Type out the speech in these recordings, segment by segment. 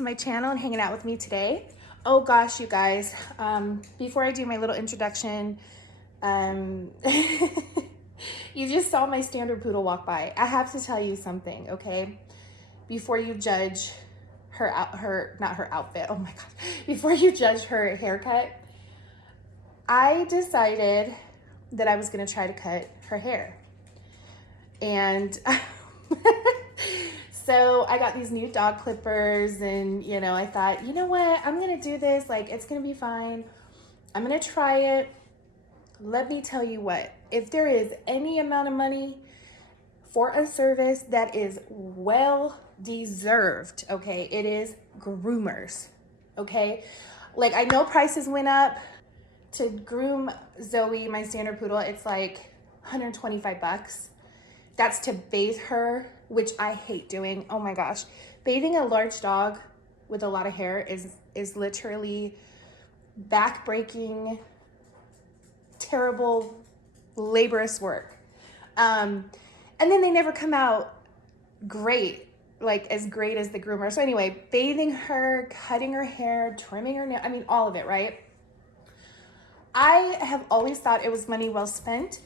to my channel and hanging out with me today. Oh gosh, you guys, before I do my little introduction, you just saw my standard poodle walk by. I have to tell you something, okay? Before you judge not her outfit, oh my God. Before you judge her haircut, I decided that I was gonna try to cut her hair. And so I got these new dog clippers and, I thought, you know what? I'm going to do this. Like, it's going to be fine. I'm going to try it. Let me tell you what, if there is any amount of money for a service that is well deserved, okay, it is groomers, okay? Like, I know prices went up. To groom Zoe, my standard poodle, it's like $125. That's to bathe her, which I hate doing. Oh my gosh. Bathing a large dog with a lot of hair is literally back-breaking, terrible, laborious work. And then they never come out great, like as great as the groomer. So anyway, bathing her, cutting her hair, trimming her nail, I mean, all of it, right? I have always thought it was money well spent,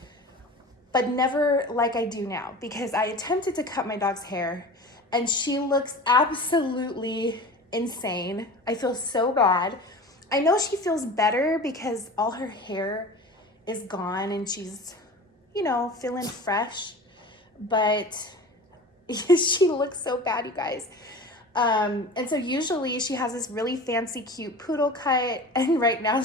but never like I do now, because I attempted to cut my dog's hair and she looks absolutely insane. I feel so bad. I know she feels better because all her hair is gone and she's, feeling fresh, but she looks so bad, you guys. And so usually she has this really fancy, cute poodle cut, and right now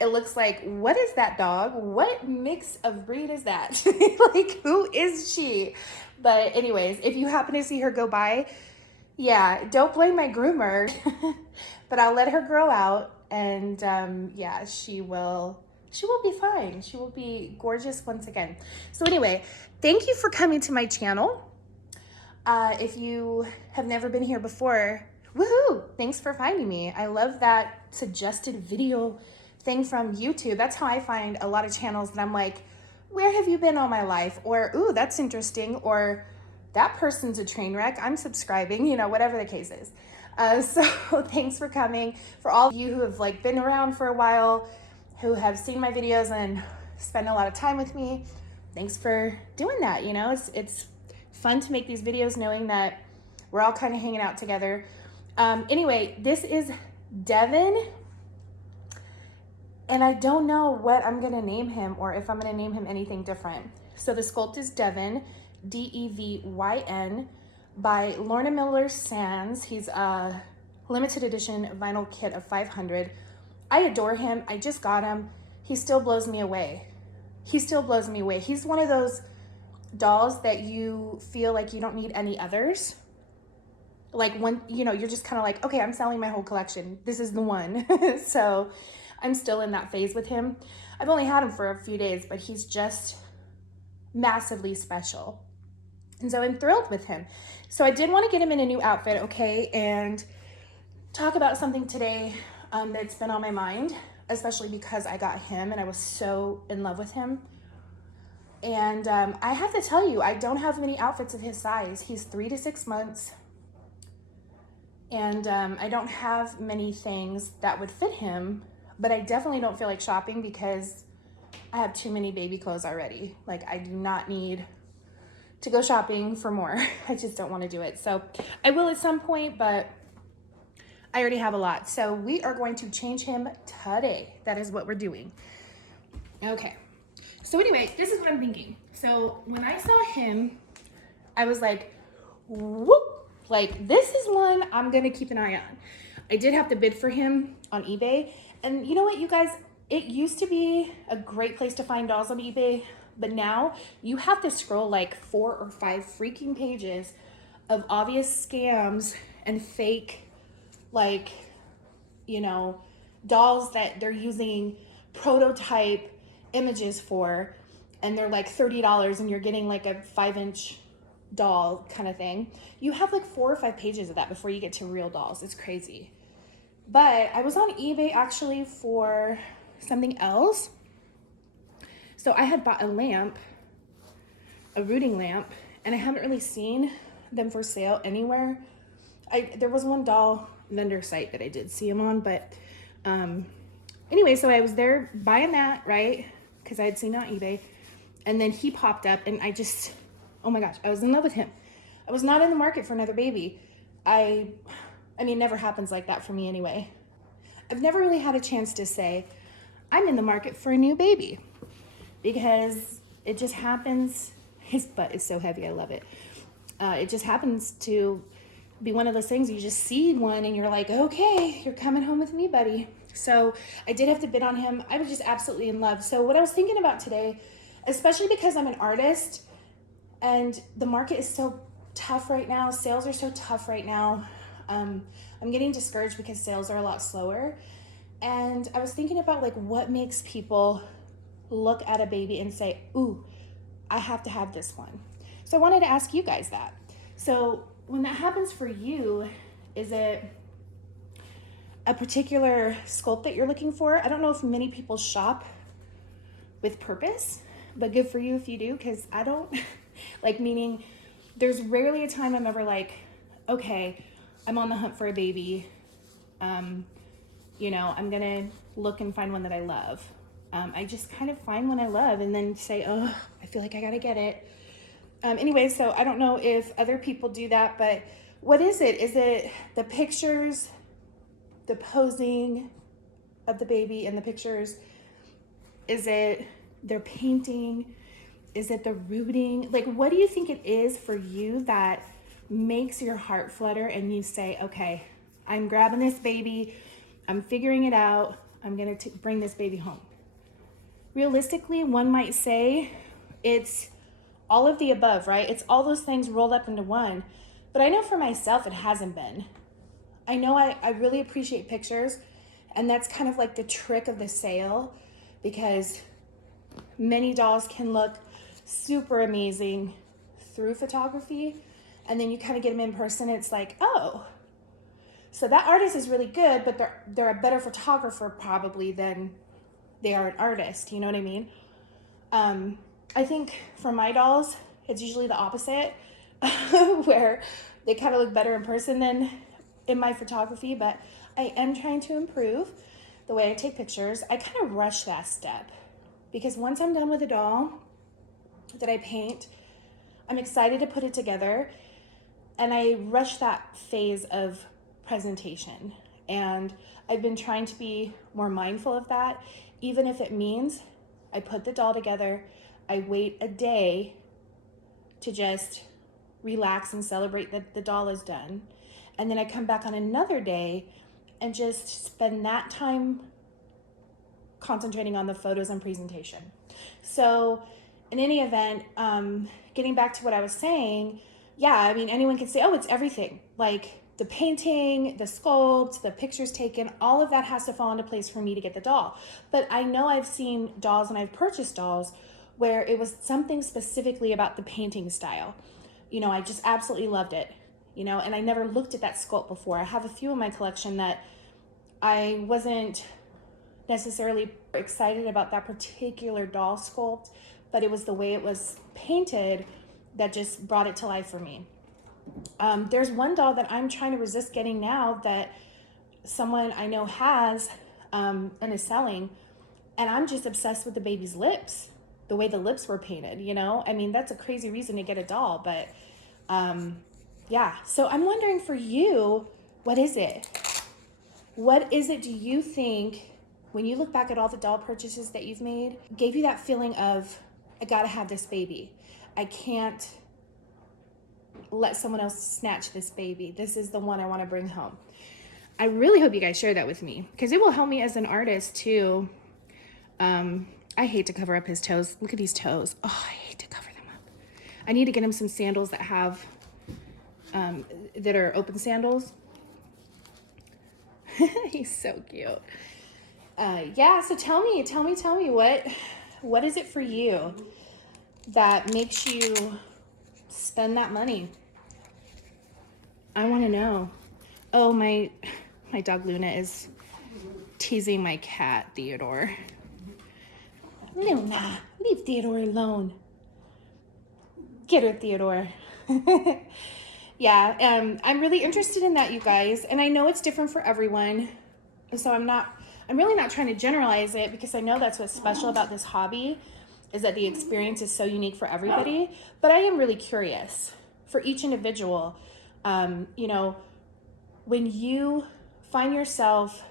it looks like, what is that dog? What mix of breed is that? Like, who is she? But anyways, if you happen to see her go by, yeah, don't blame my groomer, but I'll let her grow out, and yeah, she will be fine. She will be gorgeous once again. So anyway, thank you for coming to my channel. If you have never been here before, woohoo, thanks for finding me. I love that suggested video thing from YouTube. That's how I find a lot of channels that I'm like, where have you been all my life? Or, ooh, that's interesting. Or that person's a train wreck. I'm subscribing, whatever the case is. So thanks for coming. For all of you who have been around for a while, who have seen my videos and spend a lot of time with me, thanks for doing that. It's fun to make these videos knowing that we're all kind of hanging out together. Anyway, this is Devin, and I don't know what I'm gonna name him or if I'm gonna name him anything different. So the sculpt is Devin, Devyn, by Lorna Miller Sands. He's a limited edition vinyl kit of 500. I adore him. I just got him. He still blows me away. He's one of those dolls that you feel like you don't need any others. Like when, you're just kind of like, okay, I'm selling my whole collection. This is the one. So I'm still in that phase with him. I've only had him for a few days, but he's just massively special. And so I'm thrilled with him. So I did want to get him in a new outfit, okay, and talk about something today that's been on my mind, especially because I got him and I was so in love with him. And I have to tell you, I don't have many outfits of his size. He's 3 to 6 months. And I don't have many things that would fit him, but I definitely don't feel like shopping because I have too many baby clothes already. Like, I do not need to go shopping for more. I just don't want to do it. So I will at some point, but I already have a lot. So we are going to change him today. That is what we're doing. Okay. So anyway, this is what I'm thinking. So when I saw him, I was like, whoop, like this is one I'm gonna keep an eye on. I did have to bid for him on eBay. And you know what, you guys, it used to be a great place to find dolls on eBay, but now you have to scroll like 4 or 5 freaking pages of obvious scams and fake, dolls that they're using prototype images for, and they're like $30 and you're getting like a 5-inch doll kind of thing. You have like 4 or 5 pages of that before you get to real dolls. It's crazy. But I was on eBay actually for something else. So I had bought a rooting lamp, and I haven't really seen them for sale anywhere. there was one doll vendor site that I did see him on, but anyway, so I was there buying that, right? Because I had seen it on eBay. And then he popped up and I just, oh my gosh, I was in love with him. I was not in the market for another baby. I mean, it never happens like that for me anyway. I've never really had a chance to say, I'm in the market for a new baby, because it just happens. His butt is so heavy, I love it. It just happens to be one of those things, you just see one and you're like, okay, you're coming home with me, buddy. So I did have to bid on him. I was just absolutely in love. So what I was thinking about today, especially because I'm an artist and the market is so tough right now, sales are so tough right now. I'm getting discouraged because sales are a lot slower. And I was thinking about like what makes people look at a baby and say, ooh, I have to have this one. So I wanted to ask you guys that. So when that happens for you, is it a particular sculpt that you're looking for? I don't know if many people shop with purpose, but good for you if you do, because I don't. Like, meaning there's rarely a time I'm ever like, okay, I'm on the hunt for a baby. You know, I'm gonna look and find one that I love. I just kind of find one I love and then say, oh, I feel like I gotta get it. Anyway, so I don't know if other people do that, but what is it? Is it the pictures, the posing of the baby in the pictures? Is it their painting? Is it the rooting? Like, what do you think it is for you that makes your heart flutter and you say, okay, I'm grabbing this baby, I'm figuring it out, I'm gonna bring this baby home? Realistically, one might say it's all of the above, right? It's all those things rolled up into one. But I know for myself, it hasn't been. I know I really appreciate pictures, and that's kind of like the trick of the sale, because many dolls can look super amazing through photography, and then you kind of get them in person, it's like, oh, so that artist is really good, but they're a better photographer probably than they are an artist, you know what I mean? I think for my dolls, it's usually the opposite, where they kind of look better in person than in my photography, but I am trying to improve the way I take pictures. I kind of rush that step because once I'm done with a doll that I paint, I'm excited to put it together, and I rush that phase of presentation. And I've been trying to be more mindful of that, even if it means I put the doll together, I wait a day to just relax and celebrate that the doll is done. And then I come back on another day and just spend that time concentrating on the photos and presentation. So in any event, getting back to what I was saying, yeah, I mean, anyone can say, oh, it's everything. Like the painting, the sculpt, the pictures taken, all of that has to fall into place for me to get the doll. But I know I've seen dolls and I've purchased dolls where it was something specifically about the painting style. You know, I just absolutely loved it, you know, and I never looked at that sculpt before. I have a few in my collection that I wasn't necessarily excited about that particular doll sculpt, but it was the way it was painted that just brought it to life for me. There's one doll that I'm trying to resist getting now that someone I know has and is selling, and I'm just obsessed with the baby's lips, the way the lips were painted, you know? I mean, that's a crazy reason to get a doll, but yeah. So I'm wondering for you, what is it? What is it do you think, when you look back at all the doll purchases that you've made, gave you that feeling of, I gotta have this baby. I can't let someone else snatch this baby. This is the one I want to bring home. I really hope you guys share that with me, because it will help me as an artist too. I hate to cover up his toes. Look at these toes. Oh, I hate to cover them up. I need to get him some sandals that have, that are open sandals. He's so cute. Yeah, so tell me, what is it for you that makes you spend that money? I want to know. Oh, my dog Luna is teasing my cat, Theodore. Luna, leave Theodore alone. Get her, Theodore. Yeah, I'm really interested in that, you guys. And I know it's different for everyone. So I'm really not trying to generalize it, because I know that's what's special about this hobby, is that the experience is so unique for everybody. But I am really curious for each individual. You know, when you find yourself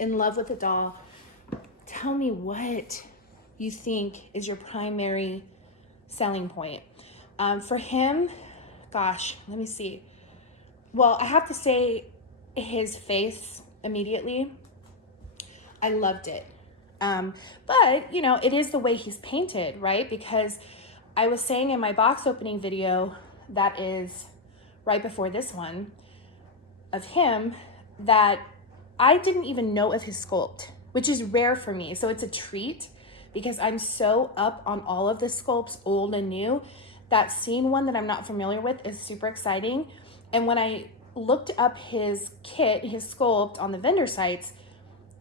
in love with a doll, tell me what you think is your primary selling point. For him, gosh, let me see. Well, I have to say his face immediately. I loved it. But, you know, it is the way he's painted, right? Because I was saying in my box opening video, that is right before this one, of him, that I didn't even know of his sculpt, which is rare for me. So it's a treat, because I'm so up on all of the sculpts, old and new, that seeing one that I'm not familiar with is super exciting. And when I looked up his kit, his sculpt on the vendor sites,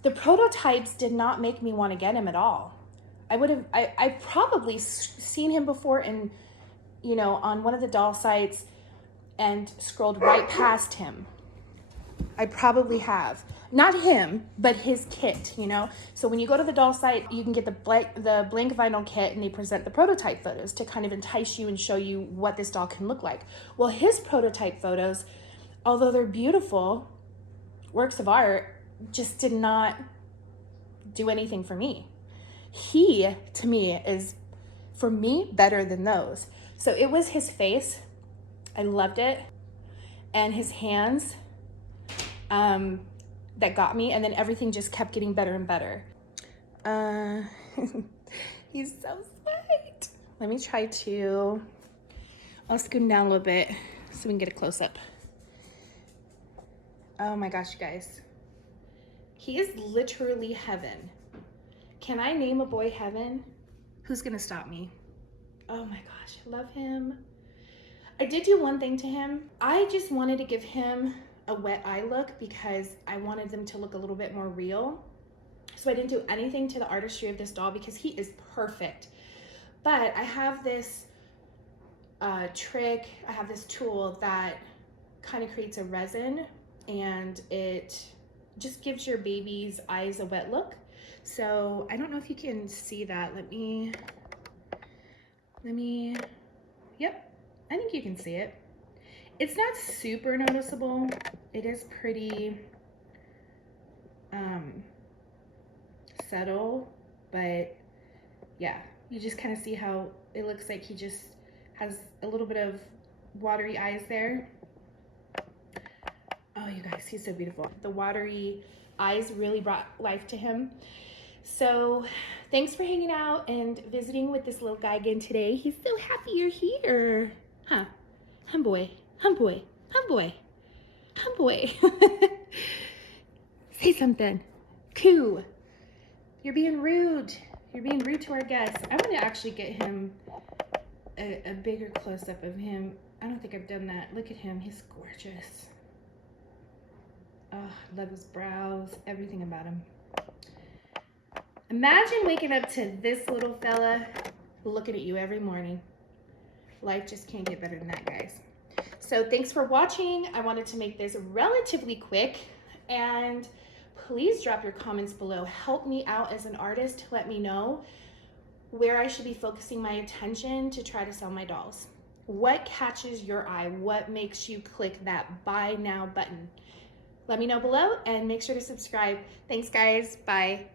the prototypes did not make me want to get him at all. I probably seen him before in, you know, on one of the doll sites and scrolled right past him. I probably have. Not him, but his kit, you know? So when you go to the doll site, you can get the blank vinyl kit, and they present the prototype photos to kind of entice you and show you what this doll can look like. Well, his prototype photos, although they're beautiful works of art, just did not do anything for me. He, to me, is, for me, better than those. So it was his face. I loved it. And his hands, that got me, and then everything just kept getting better and better. He's so sweet. Let me try to, I'll scoot him down a little bit so we can get a close-up. Oh my gosh, you guys. He is literally heaven. Can I name a boy heaven? Who's gonna stop me? Oh my gosh, love him. I did do one thing to him. I just wanted to give him a wet eye look, because I wanted them to look a little bit more real. So I didn't do anything to the artistry of this doll, because he is perfect. But I have this trick, I have this tool that kind of creates a resin, and it just gives your baby's eyes a wet look. So I don't know if you can see that. Let me, yep, I think you can see it. It's not super noticeable. It is pretty subtle, but yeah, you just kind of see how it looks like he just has a little bit of watery eyes there. Oh, you guys, he's so beautiful. The watery eyes really brought life to him. So thanks for hanging out and visiting with this little guy again today. He's so happy you're here. Huh? Hum boy, hum boy, hum boy, hum boy. Say something. Coo. You're being rude. You're being rude to our guests. I'm gonna actually get him a bigger close-up of him. I don't think I've done that. Look at him, he's gorgeous. Oh, love his brows, everything about him. Imagine waking up to this little fella looking at you every morning. Life just can't get better than that, guys. So thanks for watching. I wanted to make this relatively quick, and please drop your comments below. Help me out as an artist. Let me know where I should be focusing my attention to try to sell my dolls. What catches your eye? What makes you click that buy now button? Let me know below, and make sure to subscribe. Thanks, guys. Bye.